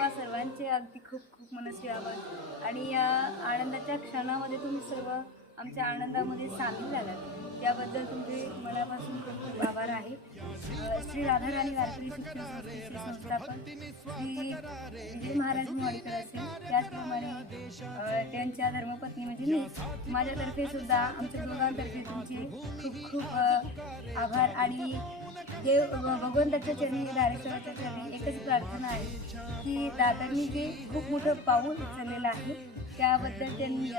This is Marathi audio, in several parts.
तुम्हा सर्वांचे अगदी खूप खूप मनस्वी आभार. आणि या आनंदाच्या क्षणामध्ये तुम्ही सर्व आमच्या आनंदामध्ये सामील झालात. याबद्दल तुमचे मनापासून खूप खूप आभार आहे. श्री राधाराणी वारकरी शिक्षण संस्थेचे संस्थापक श्री विजय महाराज मोवाडकर असेल. त्याचप्रमाणे त्यांच्या धर्मपत्नी म्हणजे मी. माझ्यातर्फे सुद्धा आमच्या दोघांतर्फे तुमचे खूप खूप आभार. आणि देव भगवंताच्या चरणी दारेश्वराच्या चरणी एकच प्रार्थना आहे? की दादांनी जे खूप मोठं पाऊल उचललेलं आहे त्याबद्दल त्यांनी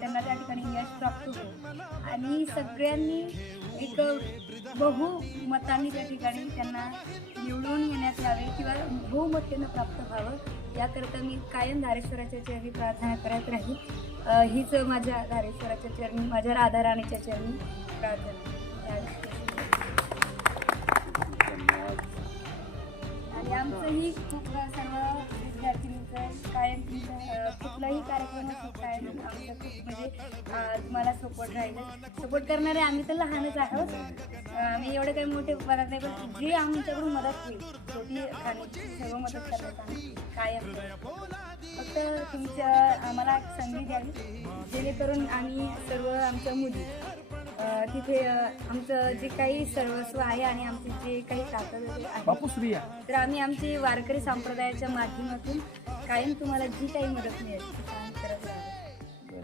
त्यांना त्या ठिकाणी यश प्राप्त होतो आणि सगळ्यांनी एक बहुमताने त्या ठिकाणी त्यांना निवडून येण्यात यावे किंवा बहुमतेनं प्राप्त व्हावं याकरता मी कायम धारेश्वराच्या चरणी प्रार्थना करत राहील हीच माझ्या धारेश्वराच्या चरणी माझ्या राधाराणीच्या चरणी प्रार्थना. खूप सर्व विद्यार्थ्यांचं कायम तुमचं कुठलाही कार्यक्रम असो कायम आमचं खूप म्हणजे तुम्हाला सपोर्ट राहील. सपोर्ट करणारे आम्ही तर लहानच आहोत. आम्ही एवढे काही मोठे करत नाही पण जे आमच्याकडून मदत होईल छोटी सर्व मदत करतात आम्ही कायम. फक्त तुमच्या आम्हाला संधी द्यावी जेणेकरून आम्ही सर्व आमच्या मुली तिथे आमचं जे काही सर्वस्व आहे आणि आमचे जे काही ताकद आहे तर आम्ही आमची वारकरी संप्रदायाच्या माध्यमातून कायम तुम्हाला जी काही मदत मिळेल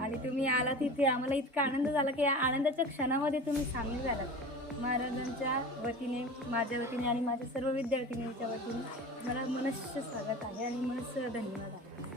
आणि तुम्ही आला तिथे आम्हाला इतका आनंद झाला की या आनंदाच्या क्षणामध्ये तुम्ही सामील झालात. महाराजांच्या वतीने माझ्या वतीने आणि माझ्या सर्व विद्यार्थिनींच्या वतीने मला मनस्य स्वागत आहे आणि मनस्य धन्यवाद आहे.